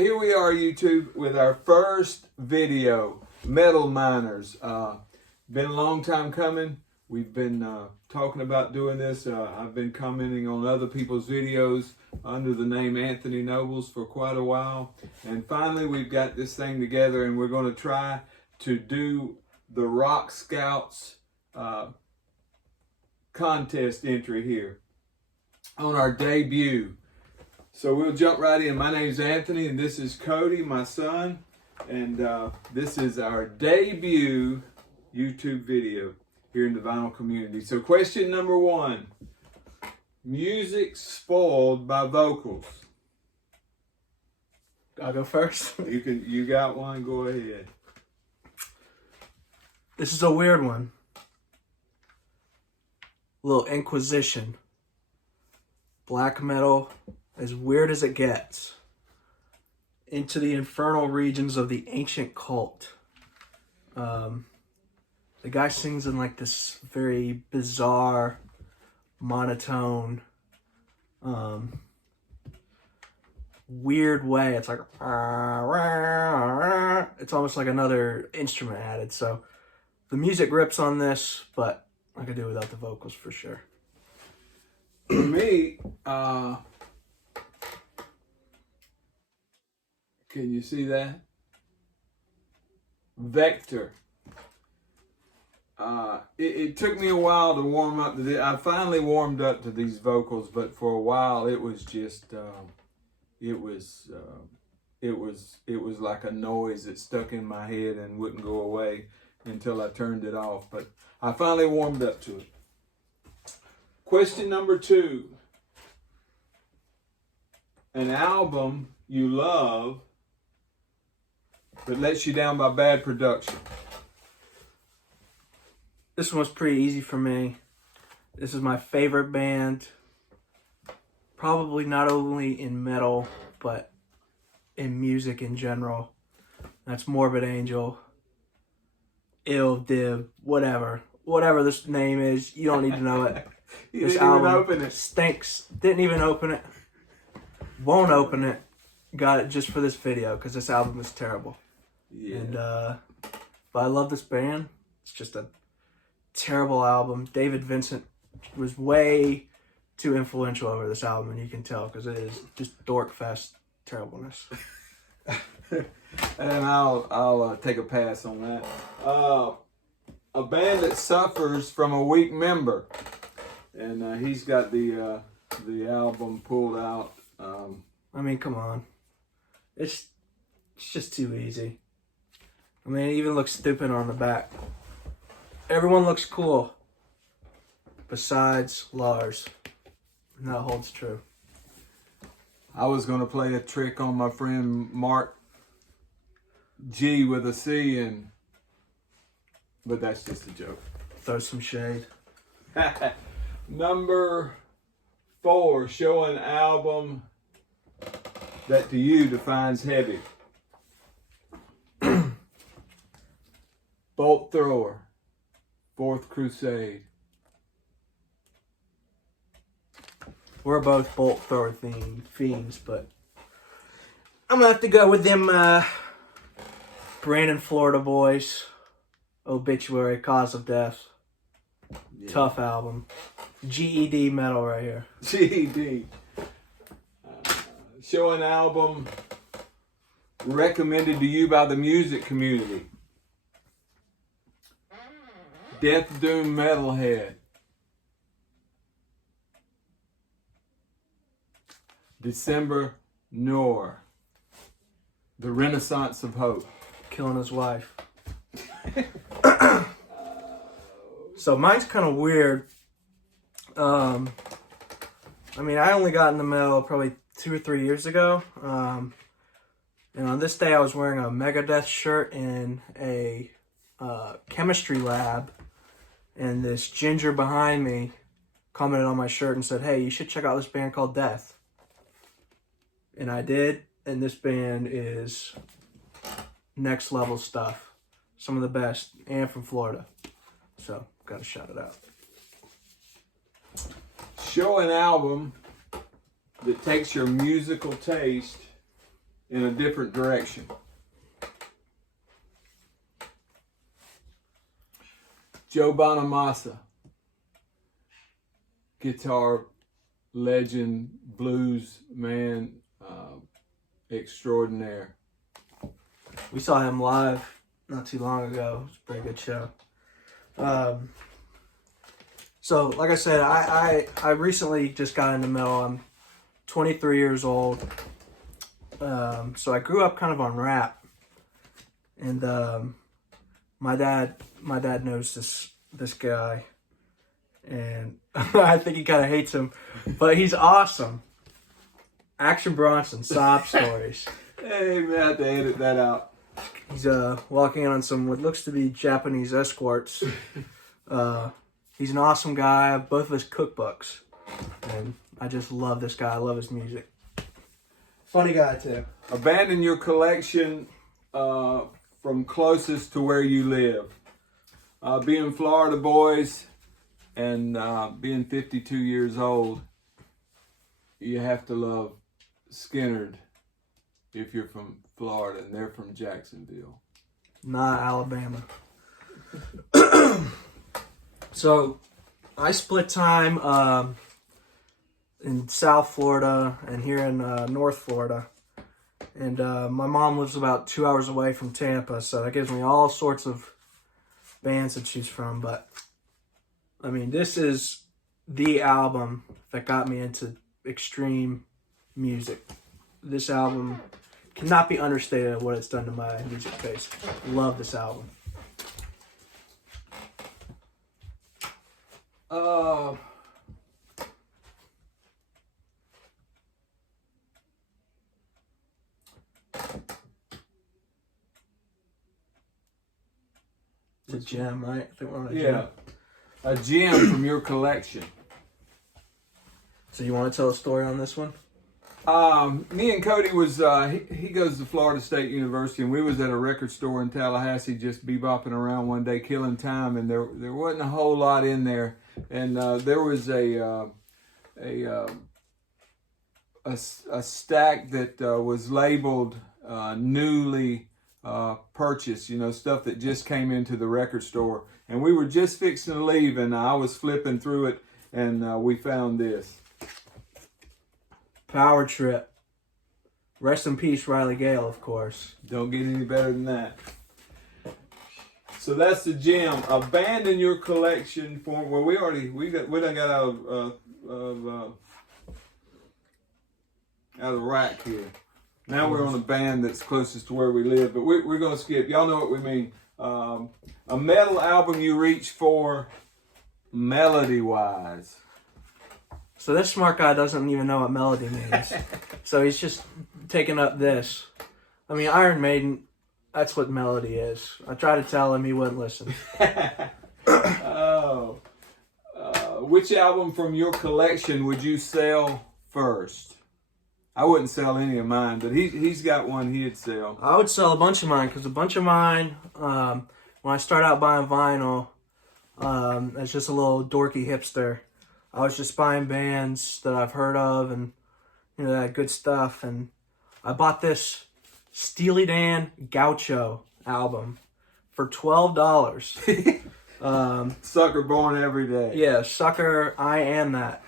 here we are, YouTube, with our first video, Metal Miners. Been a long time coming. We've been talking about doing this. I've been commenting on other people's videos under the name Anthony Nobles for quite a while. And finally, we've got this thing together, and we're going to try to do the Rock Scouts contest entry here on our debut. So we'll jump right in. My name's Anthony, and this is Cody, my son, and this is our debut YouTube video here in the vinyl community. So question number 1, music spoiled by vocals. I'll go first. You got one, go ahead. This is a weird one. Little Inquisition. Black metal, as weird as it gets. Into the infernal regions of the ancient cult. The guy sings in like this very bizarre, monotone, weird way. It's like, it's almost like another instrument added. So the music rips on this, but I could do without the vocals for sure. For me, can you see that? Vector. It took me a while to warm up to this. I finally warmed up to these vocals, but for a while it was just, it was like a noise that stuck in my head and wouldn't go away until I turned it off. But I finally warmed up to it. Question number 2. An album you love but lets you down by bad production. This one was pretty easy for me. This is my favorite band. Probably not only in metal, but in music in general. That's Morbid Angel. Illud, whatever. Whatever this name is, you don't need to know it. This album even open it. Stinks. Didn't even open it. Won't open it. Got it just for this video because this album is terrible. Yeah. And but I love this band. It's just a terrible album. David Vincent was way too influential over this album, and you can tell because it is just dork fest terribleness. And I'll take a pass on that. A band that suffers from a weak member, and he's got the album pulled out. I mean, come on, it's just too easy. I mean, it even looks stupid on the back. Everyone looks cool, besides Lars, and that holds true. I was going to play a trick on my friend Marc, G with a C, but that's just a joke. Throw some shade. Number 4, show an album that to you defines heavy. Bolt Thrower, Fourth Crusade. We're both Bolt Thrower fiends, but I'm gonna have to go with them Brandon, Florida boys. Obituary, Cause of Death. Yeah. Tough album. GED metal right here. GED. Show an album recommended to you by the music community. Death Doom Metalhead. December Noir. The Renaissance of Hope. Killing his wife. So mine's kind of weird. I mean, I only got into metal probably 2 or 3 years ago. And on this day I was wearing a Megadeth shirt in a chemistry lab. And this ginger behind me commented on my shirt and said, "Hey, you should check out this band called Death." And I did, and this band is next level stuff. Some of the best, and from Florida. So, gotta shout it out. Show an album that takes your musical taste in a different direction. Joe Bonamassa, guitar legend, blues man extraordinaire. We saw him live not too long ago. It was a pretty good show. So, like I said, I recently just got into metal. I'm 23 years old. So I grew up kind of on rap, and my dad knows this guy, and I think he kind of hates him, but he's awesome. Action Bronson, Sob Stories. Hey, man, I have to edit that out. He's walking on some what looks to be Japanese escorts. He's an awesome guy. I have both of his cookbooks, and I just love this guy. I love his music. Funny guy too. Abandon your collection from closest to where you live. Being Florida boys and being 52 years old, you have to love Skinnerd if you're from Florida and they're from Jacksonville. Not Alabama. So, I split time in South Florida and here in North Florida. And my mom lives about 2 hours away from Tampa, so that gives me all sorts of bands to choose from. But, I mean, this is the album that got me into extreme music. This album cannot be understated what it's done to my music taste. Love this album. It's a gem, right? I think we're on a gem. A gem from your collection. So you want to tell a story on this one? Me and Cody was, he goes to Florida State University, and we was at a record store in Tallahassee just bebopping around one day, killing time, and there wasn't a whole lot in there. And there was a stack that was labeled newly purchased, you know, stuff that just came into the record store. And we were just fixing to leave, and I was flipping through it, and we found this. Power Trip. Rest in peace, Riley Gale, of course. Don't get any better than that. So that's the gem. Abandon your collection for, well, we done got out of the rack here. Now we're on a band that's closest to where we live, but we're going to skip. Y'all know what we mean. A metal album you reach for melody-wise. So this smart guy doesn't even know what melody means. So he's just taking up this. I mean, Iron Maiden, that's what melody is. I tried to tell him, he wouldn't listen. Which album from your collection would you sell first? I wouldn't sell any of mine, but he's got one he'd sell. I would sell a bunch of mine, because a bunch of mine, when I started out buying vinyl, as just a little dorky hipster, I was just buying bands that I've heard of and, you know, that good stuff. And I bought this Steely Dan Gaucho album for $12. Sucker born every day. Yeah, sucker, I am that.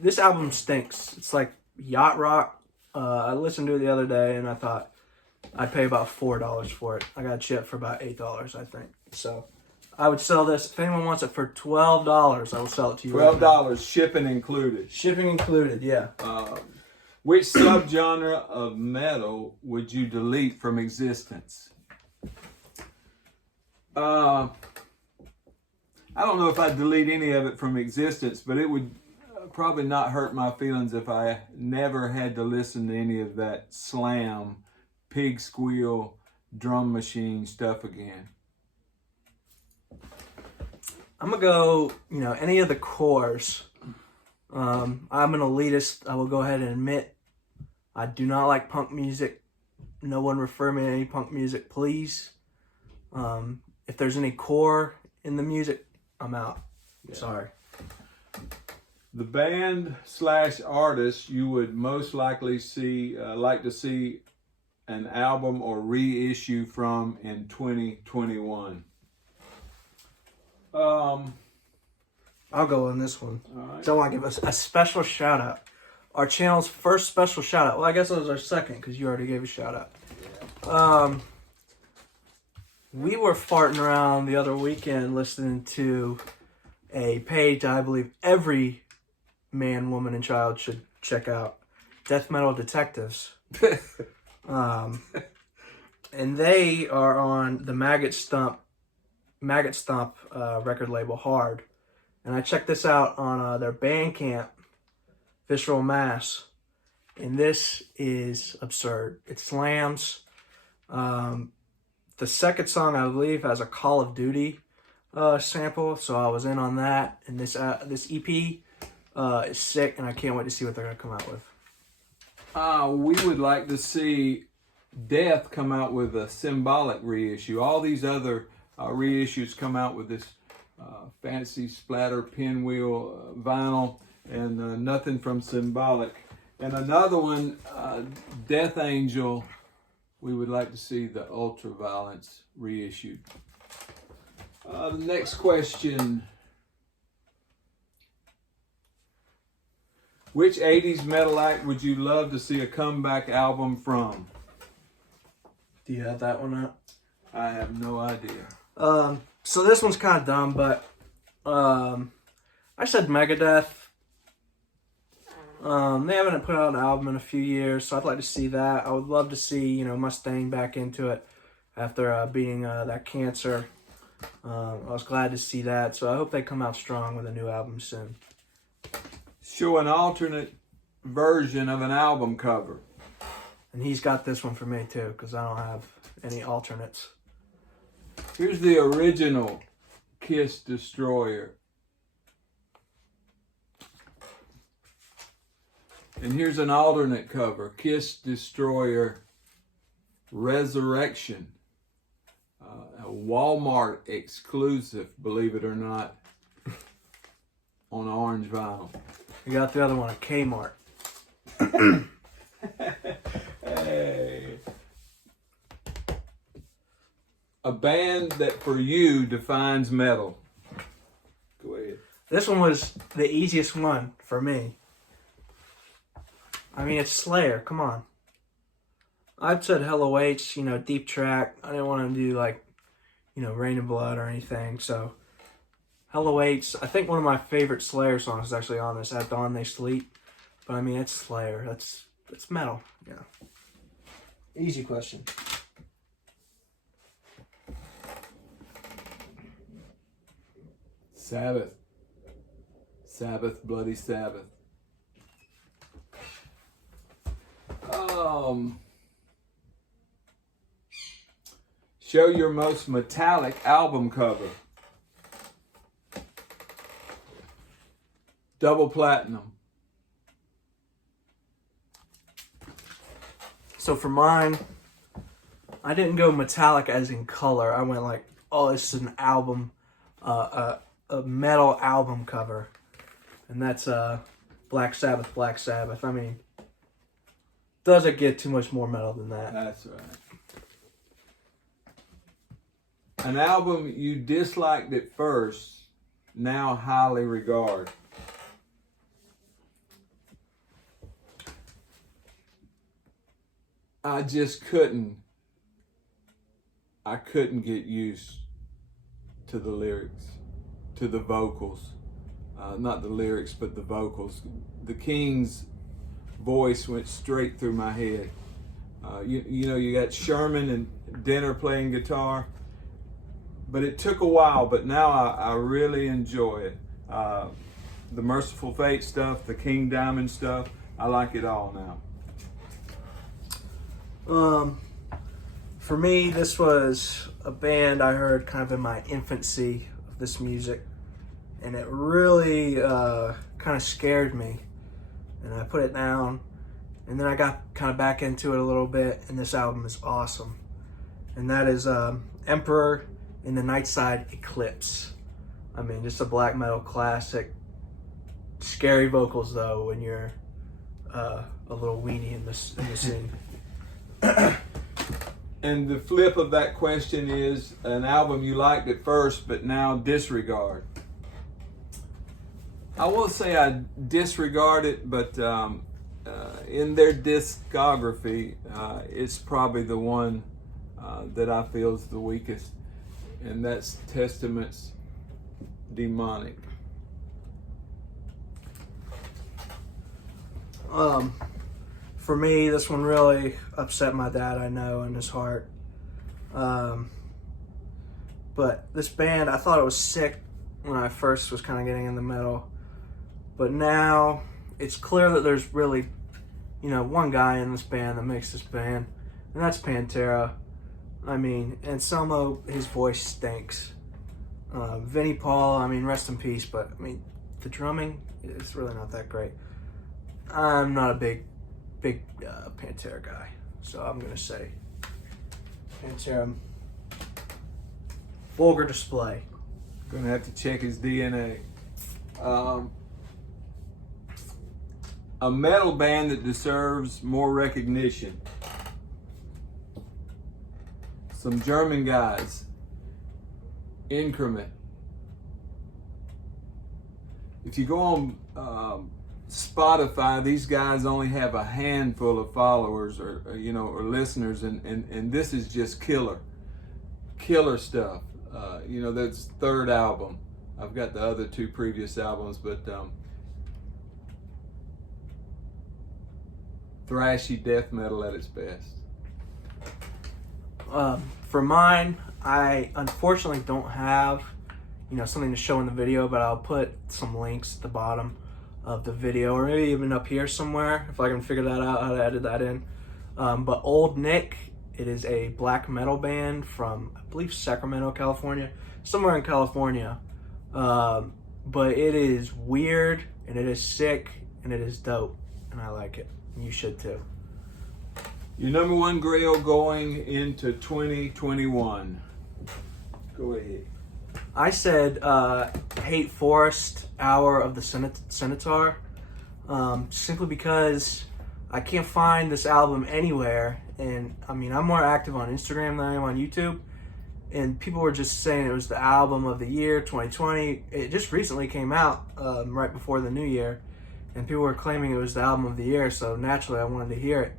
This album stinks. It's like yacht rock. I listened to it the other day and I thought I'd pay about $4 for it. I got it shipped for about $8, I think. So I would sell this. If anyone wants it for $12, I will sell it to you. $12, shipping included. Shipping included, yeah. Which subgenre of metal would you delete from existence? I don't know if I'd delete any of it from existence, but it would probably not hurt my feelings if I never had to listen to any of that slam, pig squeal, drum machine stuff again. I'm going to go, you know, any of the cores. I'm an elitist. I will go ahead and admit I do not like punk music. No one refer me to any punk music, please. If there's any core in the music, I'm out. Yeah. Sorry. The band / artist you would most likely see, like to see an album or reissue from in 2021. I'll go on this one. All right. So I want to give us a special shout out. Our channel's first special shout out. Well, I guess it was our second because you already gave a shout out. We were farting around the other weekend listening to a page I believe every man, woman, and child should check out. Death Metal Detectives. And they are on the Maggot Stomp record label, Hard. And I checked this out on their Bandcamp, Visceral Mass. And this is absurd. It slams. The second song, I believe, has a Call of Duty sample, so I was in on that. And this EP is sick, and I can't wait to see what they're going to come out with. We would like to see Death come out with a Symbolic reissue. All these other reissues come out with this fancy splatter pinwheel vinyl, and nothing from Symbolic. And another one, Death Angel, we would like to see the Ultraviolence reissued. The next question. Which 80s metal act would you love to see a comeback album from? Do you have that one up? I have no idea. So this one's kind of dumb, but I said Megadeth. They haven't put out an album in a few years, so I'd like to see that. I would love to see, Mustaine back into it after beating that cancer. I was glad to see that, so I hope they come out strong with a new album soon. Show an alternate version of an album cover. And he's got this one for me too, because I don't have any alternates. Here's the original Kiss Destroyer. And here's an alternate cover, Kiss Destroyer Resurrection. A Walmart exclusive, believe it or not, on orange vinyl. You got the other one at Kmart. Hey. A band that for you defines metal. Go ahead. This one was the easiest one for me. I mean, it's Slayer. Come on. I've said Hello H, deep track. I didn't want to do Rain and Blood or anything. So Hello H, I think one of my favorite Slayer songs is actually on this, At Dawn They Sleep. But I mean, it's Slayer. It's metal. Yeah. Easy question. Sabbath. Sabbath, Bloody Sabbath. Show your most metallic album cover. Double platinum. So for mine, I didn't go metallic as in color. I went this is an album, a metal album cover. And that's Black Sabbath, Black Sabbath. I mean, doesn't get too much more metal than that. That's right. An album you disliked at first, now highly regard. I just couldn't get used to the lyrics, to the vocals. Not the lyrics, but the vocals. The King's voice went straight through my head. You got Sherman and Dinner playing guitar, but it took a while, but now I really enjoy it. The Merciful Fate stuff, the King Diamond stuff, I like it all now. For me, this was a band I heard kind of in my infancy of this music, and it really kind of scared me, and I put it down, and then I got kind of back into it a little bit, and this album is awesome, and that is Emperor in the Nightside Eclipse. I mean, just a black metal classic. scary vocals though when you're a little weenie in the scene. And the flip of that question is an album you liked at first but now disregard. I won't say I disregard it, but in their discography, it's probably the one that I feel is the weakest, and that's Testament's Demonic. For me, this one really upset my dad, I know, in his heart. But this band, I thought it was sick when I first was kind of getting into metal. But now, it's clear that there's really, one guy in this band that makes this band, and that's Pantera. I mean, Anselmo, his voice stinks. Vinnie Paul, rest in peace, but, the drumming is really not that great. I'm not a big Pantera guy, so I'm gonna say Pantera. Vulgar Display. Gonna have to check his DNA. A metal band that deserves more recognition. Some German guys. Increment. If you go on Spotify, these guys only have a handful of followers or listeners, and this is just killer stuff. That's third album. I've got the other two previous albums, but thrashy death metal at its best. For mine, I unfortunately don't have something to show in the video, but I'll put some links at the bottom of the video, or maybe even up here somewhere if I can figure that out, how to edit that in. But Old Nick, it is a black metal band from, I believe, Sacramento, California, somewhere in California. But it is weird, and it is sick, and it is dope, and I like it. And you should too. Your number one grail going into 2021. Go ahead. I said Hate Forest, Hour of the Centaur, simply because I can't find this album anywhere. And I'm more active on Instagram than I am on YouTube. And people were just saying it was the album of the year, 2020. It just recently came out right before the new year. And people were claiming it was the album of the year, so naturally I wanted to hear it.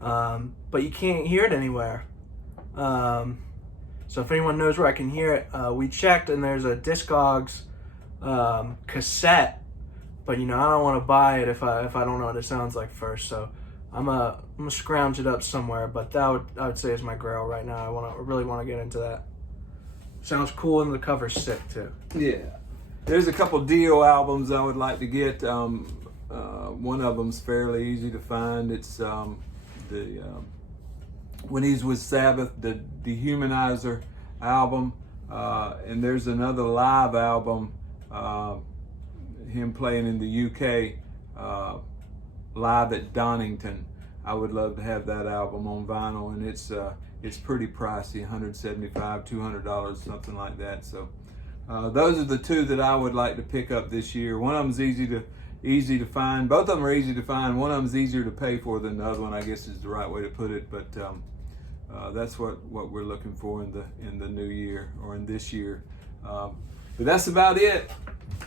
But you can't hear it anywhere. So if anyone knows where I can hear it, we checked, and there's a Discogs cassette, but I don't want to buy it if I don't know what it sounds like first. So I'm gonna scrounge it up somewhere. But I would say is my grail right now. I really want to get into that. Sounds cool, and the cover's sick too. Yeah, there's a couple Dio albums I would like to get. One of them's fairly easy to find. It's when he's with Sabbath, the Dehumanizer album, and there's another live album, him playing in the UK, live at Donington. I would love to have that album on vinyl, and it's pretty pricey, $175, $200, something like that. So those are the two that I would like to pick up this year. One of them's easy to find. Both of them are easy to find. One of them's easier to pay for than the other one, I guess is the right way to put it. But that's what we're looking for in the new year, or in this year. But that's about it.